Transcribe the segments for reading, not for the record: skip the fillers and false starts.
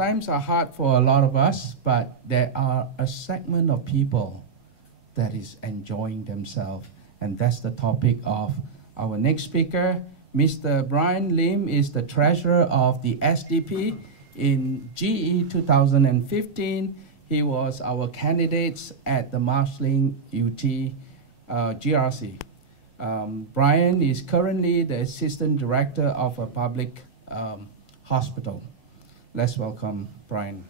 times are hard for a lot of us, but there are a segment of people that is enjoying themselves. And that's the topic of our next speaker. Mr. Bryan Lim is the treasurer of the SDP in GE 2015. He was our candidate at the Marshling UT GRC. Bryan is currently the assistant director of a public hospital. Let's welcome Bryan.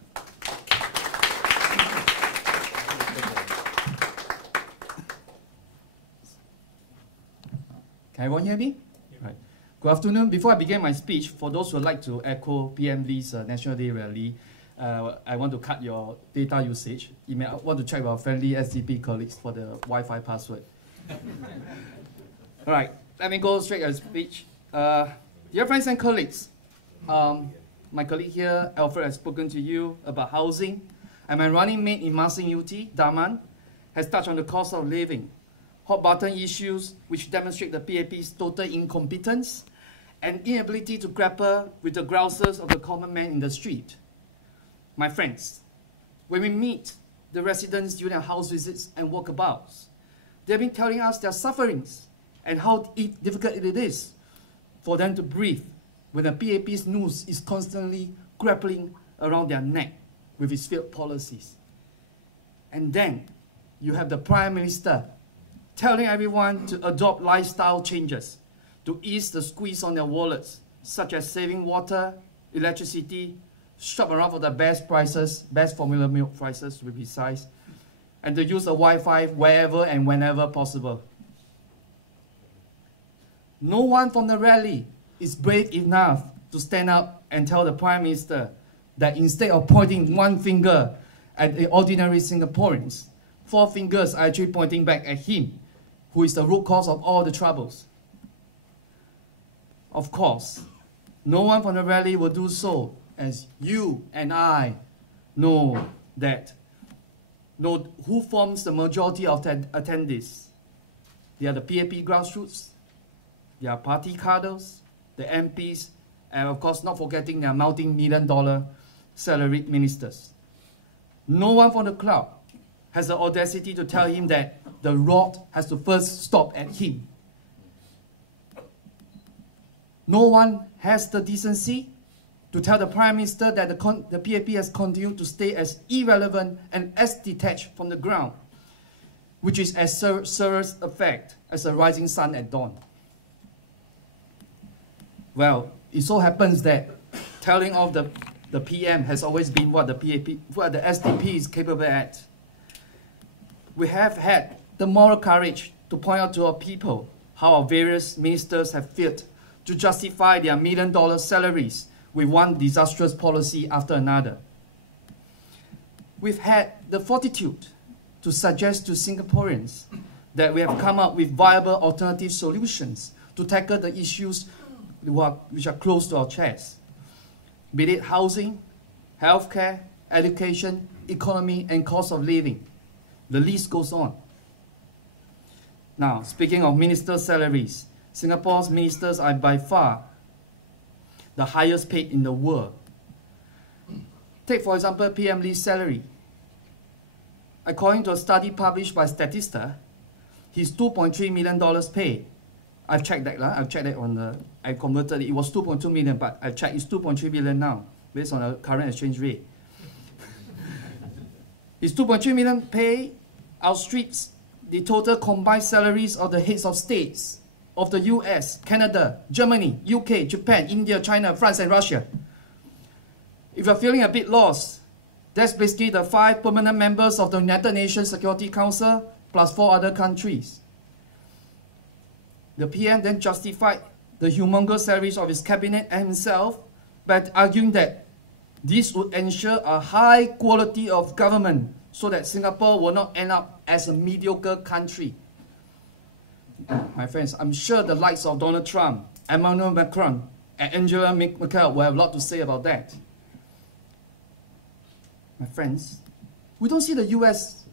Can everyone hear me? Yeah. Right. Good afternoon. Before I begin my speech, for those who would like to echo PM Lee's National Day rally, I want to cut your data usage. You may want to check with our friendly SDP colleagues for the Wi-Fi password. All right, let me go straight to the speech. Dear friends and colleagues, my colleague here, Alfred, has spoken to you about housing, and my running mate in Marshling UT, Daman, has touched on the cost of living, hot button issues which demonstrate the PAP's total incompetence and inability to grapple with the grouses of the common man in the street. My friends, when we meet the residents during our house visits and walkabouts, they've been telling us their sufferings and how difficult it is for them to breathe when the PAP's noose is constantly grappling around their neck with its failed policies. And then you have the Prime Minister telling everyone to adopt lifestyle changes to ease the squeeze on their wallets, such as saving water, electricity, shop around for the best prices, best formula milk prices to be precise, and to use the Wi-Fi wherever and whenever possible. No one from the rally is brave enough to stand up and tell the Prime Minister that instead of pointing one finger at the ordinary Singaporeans, 4 fingers are actually pointing back at him, who is the root cause of all the troubles. Of course, no one from the rally will do so, as you and I know who forms the majority of the attendees. They are the PAP grassroots, they are party cadres, the MPs, and of course not forgetting their multi-million-dollar salaried ministers. No one from the crowd has the audacity to tell him that the rod has to first stop at him. No one has the decency to tell the Prime Minister that the PAP has continued to stay as irrelevant and as detached from the ground, which is as serious a fact as a rising sun at dawn. Well, it so happens that telling off the PM has always been what the SDP is capable at. We have had the moral courage to point out to our people how our various ministers have failed to justify their million-dollar salaries with one disastrous policy after another. We've had the fortitude to suggest to Singaporeans that we have come up with viable alternative solutions to tackle the issues which are close to our chest, be it housing, healthcare, education, economy, and cost of living. The list goes on. Now, speaking of minister salaries, Singapore's ministers are by far the highest paid in the world. Take, for example, PM Lee's salary. According to a study published by Statista, he's $2.3 million paid. I've checked that. I converted it. It was 2.2 million, but I've checked it's 2.3 million now, based on the current exchange rate. His 2.3 million pay outstrips the total combined salaries of the heads of states of the US, Canada, Germany, UK, Japan, India, China, France, and Russia. If you're feeling a bit lost, that's basically the 5 permanent members of the United Nations Security Council plus 4 other countries. The PM then justified the humongous salaries of his cabinet and himself by arguing that this would ensure a high quality of government so that Singapore will not end up as a mediocre country. My friends, I'm sure the likes of Donald Trump, Emmanuel Macron, and Angela Merkel will have a lot to say about that. My friends, we don't see the US,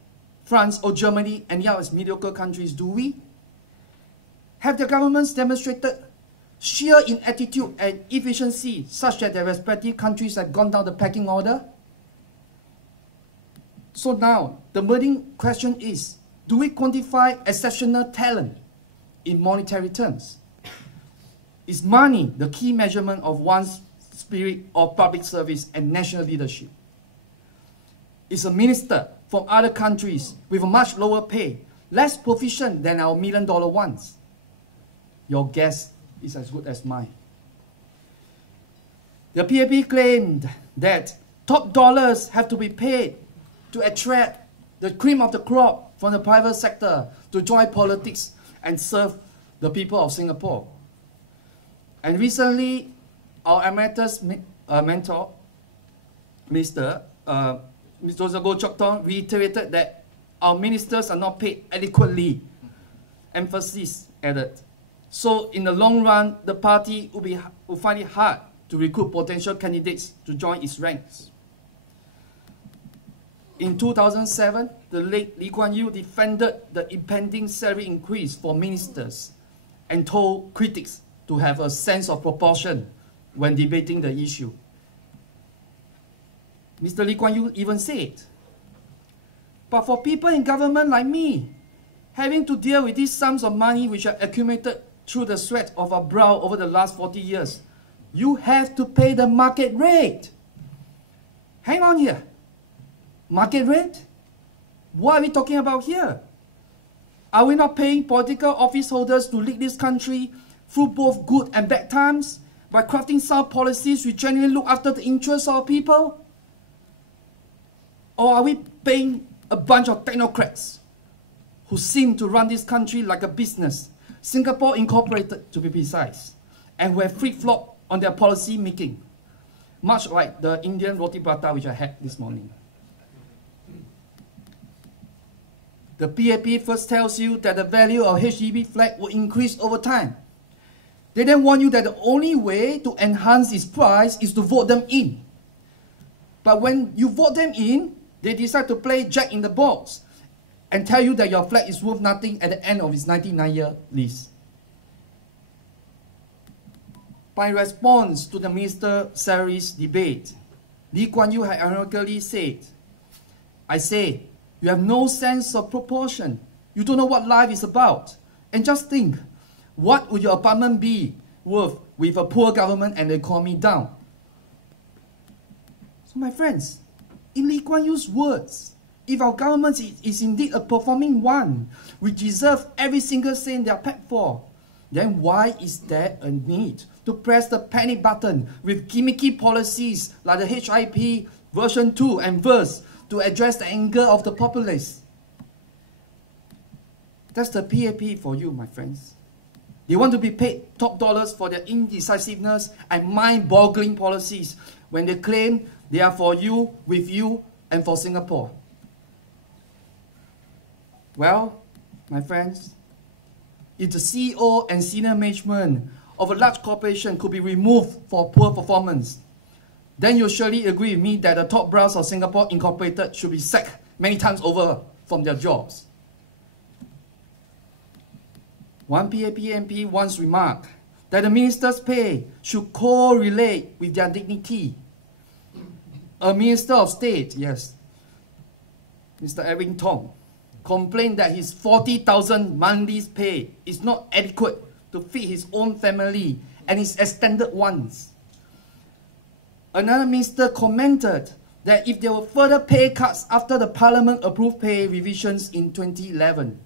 France, or Germany and the other as mediocre countries, do we? Have their governments demonstrated sheer ineptitude and efficiency such that their respective countries have gone down the pecking order? So now, the burning question is, do we quantify exceptional talent in monetary terms? Is money the key measurement of one's spirit of public service and national leadership? Is a minister from other countries with a much lower pay less proficient than our $1 million ones? Your guess is as good as mine. The PAP claimed that top dollars have to be paid to attract the cream of the crop from the private sector to join politics and serve the people of Singapore. And recently, our emeritus mentor, Mr. Joseph Goh Chok Tong, reiterated that our ministers are not paid adequately. Emphasis added. So in the long run, the party will find it hard to recruit potential candidates to join its ranks. In 2007, the late Lee Kuan Yew defended the impending salary increase for ministers and told critics to have a sense of proportion when debating the issue. Mr. Lee Kuan Yew even said, "But for people in government like me, having to deal with these sums of money which are accumulated through the sweat of our brow over the last 40 years, you have to pay the market rate." Hang on here. Market rate? What are we talking about here? Are we not paying political office holders to lead this country through both good and bad times by crafting sound policies which genuinely look after the interests of our people? Or are we paying a bunch of technocrats who seem to run this country like a business, Singapore Incorporated to be precise, and who have flip-flopped on their policy making, much like the Indian roti prata which I had this morning? The PAP first tells you that the value of HDB flat will increase over time. They then warn you that the only way to enhance its price is to vote them in. But when you vote them in, they decide to play Jack in the Box and tell you that your flat is worth nothing at the end of its 99-year lease. By response to the minister salaries debate, Lee Kuan Yew had ironically said, "I say, you have no sense of proportion. You don't know what life is about. And just think, what would your apartment be worth with a poor government and the economy down?" So my friends, in Lee Kuan Yew's words, if our government is indeed a performing one, which deserves every single cent they are paid for, then why is there a need to press the panic button with gimmicky policies like the HIP version 2 and verse to address the anger of the populace? That's the PAP for you, my friends. They want to be paid top dollars for their indecisiveness and mind-boggling policies when they claim they are for you, with you, and for Singapore. Well, my friends, if the CEO and senior management of a large corporation could be removed for poor performance, then you'll surely agree with me that the top brass of Singapore Incorporated should be sacked many times over from their jobs. One PAP MP once remarked that the minister's pay should correlate with their dignity. A minister of state, yes, Mr. Edwin Tong, complained that his 40,000 monthly pay is not adequate to feed his own family and his extended ones. Another minister commented that if there were further pay cuts after the Parliament approved pay revisions in 2011,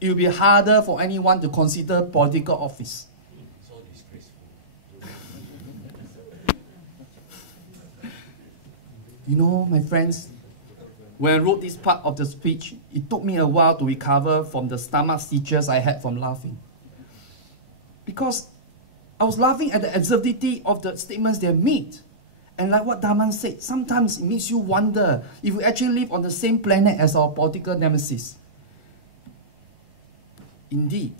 it would be harder for anyone to consider political office. So disgraceful. You know, my friends, when I wrote this part of the speech, it took me a while to recover from the stomach stitches I had from laughing. Because I was laughing at the absurdity of the statements they made. And like what Daman said, sometimes it makes you wonder if we actually live on the same planet as our political nemesis. Indeed,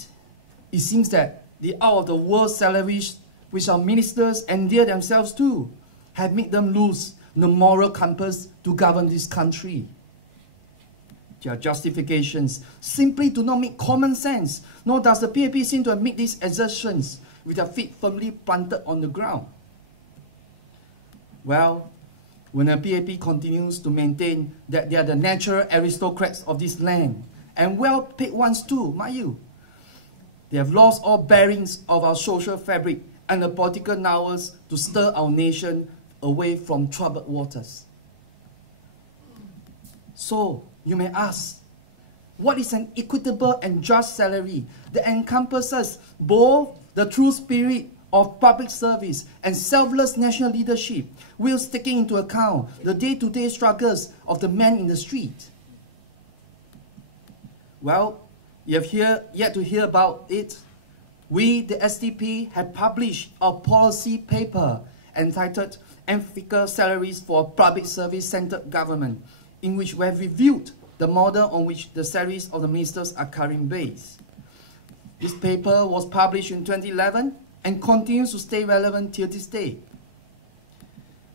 it seems that the out-of-the-world salaries which our ministers endear themselves to have made them lose the moral compass to govern this country. Their justifications simply do not make common sense, nor does the PAP seem to have made these assertions with their feet firmly planted on the ground. Well, when the PAP continues to maintain that they are the natural aristocrats of this land, and well-paid ones too, mind you, they have lost all bearings of our social fabric and the political nous to stir our nation away from troubled waters. So, you may ask, what is an equitable and just salary that encompasses both the true spirit of public service and selfless national leadership, whilst taking into account the day-to-day struggles of the man in the street? Well, you have yet to hear about it. We, the SDP, have published a policy paper entitled Ethical Salaries for Public Service-Centered Government, in which we have reviewed the model on which the salaries of the ministers are currently based. This paper was published in 2011 and continues to stay relevant till this day.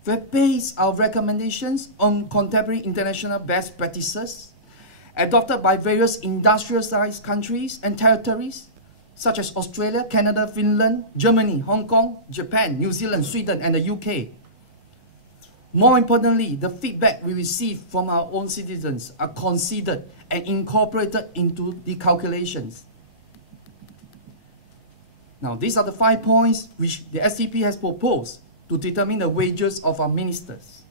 We have based our recommendations on contemporary international best practices adopted by various industrialized countries and territories such as Australia, Canada, Finland, Germany, Hong Kong, Japan, New Zealand, Sweden, and the UK. More importantly, the feedback we receive from our own citizens are considered and incorporated into the calculations. Now, these are the 5 points which the SDP has proposed to determine the wages of our ministers.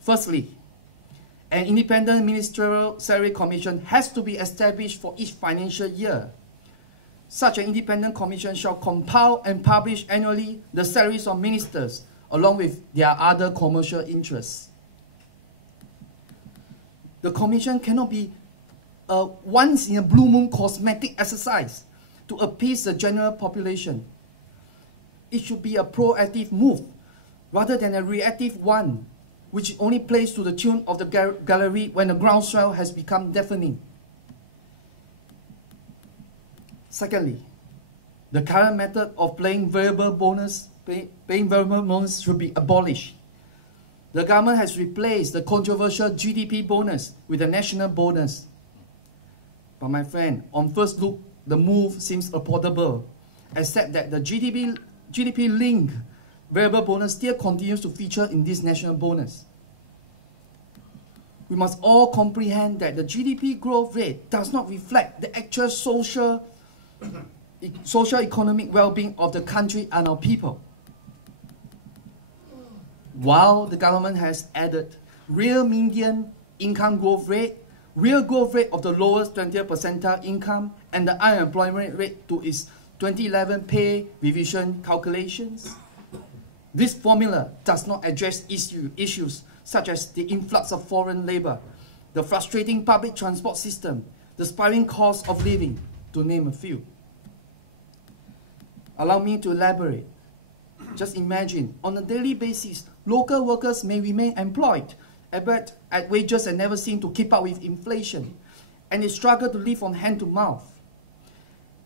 Firstly, an independent ministerial salary commission has to be established for each financial year. Such an independent commission shall compile and publish annually the salaries of ministers, along with their other commercial interests. The commission cannot be a once-in-a-blue-moon cosmetic exercise to appease the general population. It should be a proactive move rather than a reactive one, which only plays to the tune of the gallery when the groundswell has become deafening. Secondly, the current method of paying variable bonus should be abolished. The government has replaced the controversial GDP bonus with a national bonus. But my friend, on first look, the move seems affordable, except that the GDP-linked variable bonus still continues to feature in this national bonus. We must all comprehend that the GDP growth rate does not reflect the actual socio-economic well-being of the country and our people. While the government has added real median income growth rate, real growth rate of the lowest 20th percentile income, and the unemployment rate to its 2011 pay revision calculations, this formula does not address issues such as the influx of foreign labor, the frustrating public transport system, the spiraling cost of living, to name a few. Allow me to elaborate. Just imagine, on a daily basis, local workers may remain employed, but at wages that never seem to keep up with inflation, and they struggle to live from hand to mouth.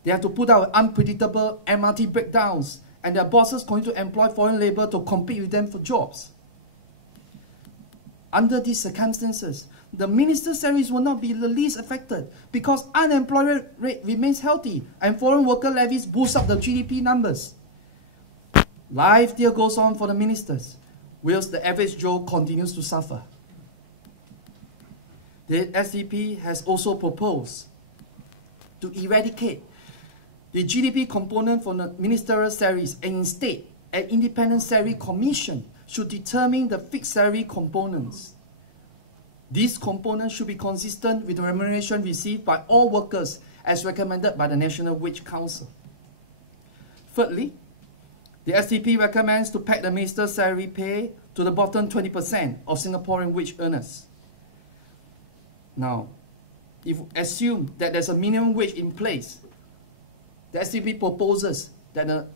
They have to put out unpredictable MRT breakdowns, and their bosses going to employ foreign labor to compete with them for jobs. Under these circumstances, the minister's salaries will not be the least affected because unemployment rate remains healthy and foreign worker levies boost up the GDP numbers. Life still goes on for the ministers, whilst the average Joe continues to suffer. The SDP has also proposed to eradicate the GDP component from the ministerial salaries, and instead, an independent salary commission should determine the fixed salary components. These components should be consistent with the remuneration received by all workers as recommended by the National Wage Council. Thirdly, the SDP recommends to peg the minister's salary pay to the bottom 20% of Singaporean wage earners. Now, if we assume that there's a minimum wage in place, the SDP proposes that the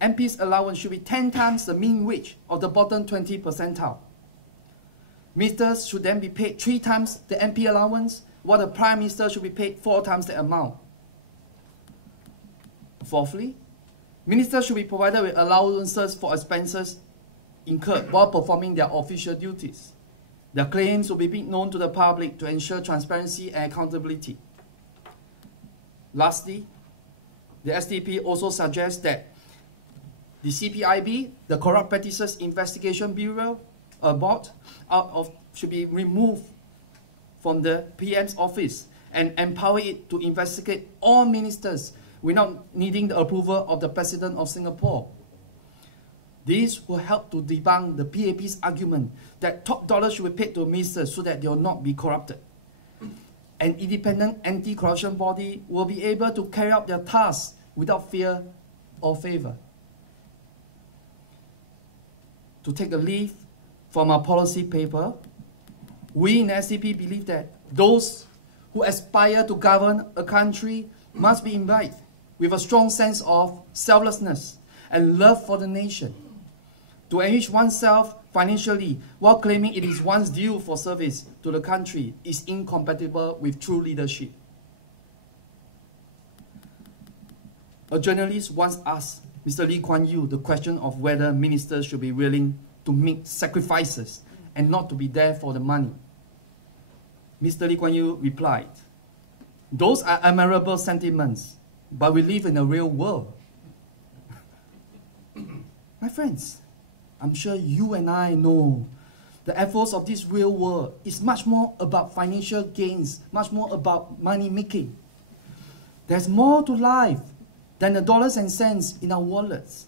MP's allowance should be 10 times the mean wage of the bottom 20 percentile. Ministers should then be paid 3 times the MP allowance, while the Prime Minister should be paid 4 times the amount. Fourthly, ministers should be provided with allowances for expenses incurred while performing their official duties. Their claims will be made known to the public to ensure transparency and accountability. Lastly, the SDP also suggests that the CPIB, the Corrupt Practices Investigation Bureau, board, should be removed from the PM's office and empower it to investigate all ministers without needing the approval of the President of Singapore. This will help to debunk the PAP's argument that top dollars should be paid to ministers so that they will not be corrupted. An independent anti-corruption body will be able to carry out their tasks without fear or favor. To take a leaf from our policy paper, we in the SDP believe that those who aspire to govern a country must be imbibed with a strong sense of selflessness and love for the nation. To enrich oneself financially while claiming it is one's due for service to the country is incompatible with true leadership. A journalist once asked Mr. Lee Kuan Yew the question of whether ministers should be willing to make sacrifices and not to be there for the money. Mr. Lee Kuan Yew replied, "Those are admirable sentiments, but we live in a real world." My friends, I'm sure you and I know the efforts of this real world is much more about financial gains, much more about money making. There's more to life than the dollars and cents in our wallets.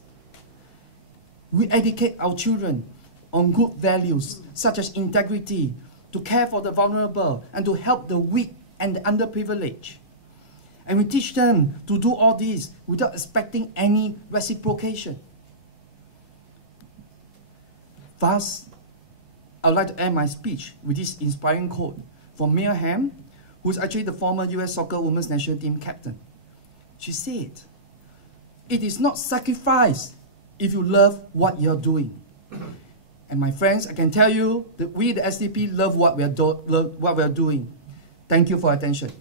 We educate our children on good values such as integrity, to care for the vulnerable, and to help the weak and the underprivileged. And we teach them to do all this without expecting any reciprocation. Thus, I would like to end my speech with this inspiring quote from Mia Hamm, who is actually the former US Soccer Women's National Team captain. She said, "It is not sacrifice if you love what you're doing." And my friends, I can tell you that we, the SDP, love what we are doing. Thank you for your attention.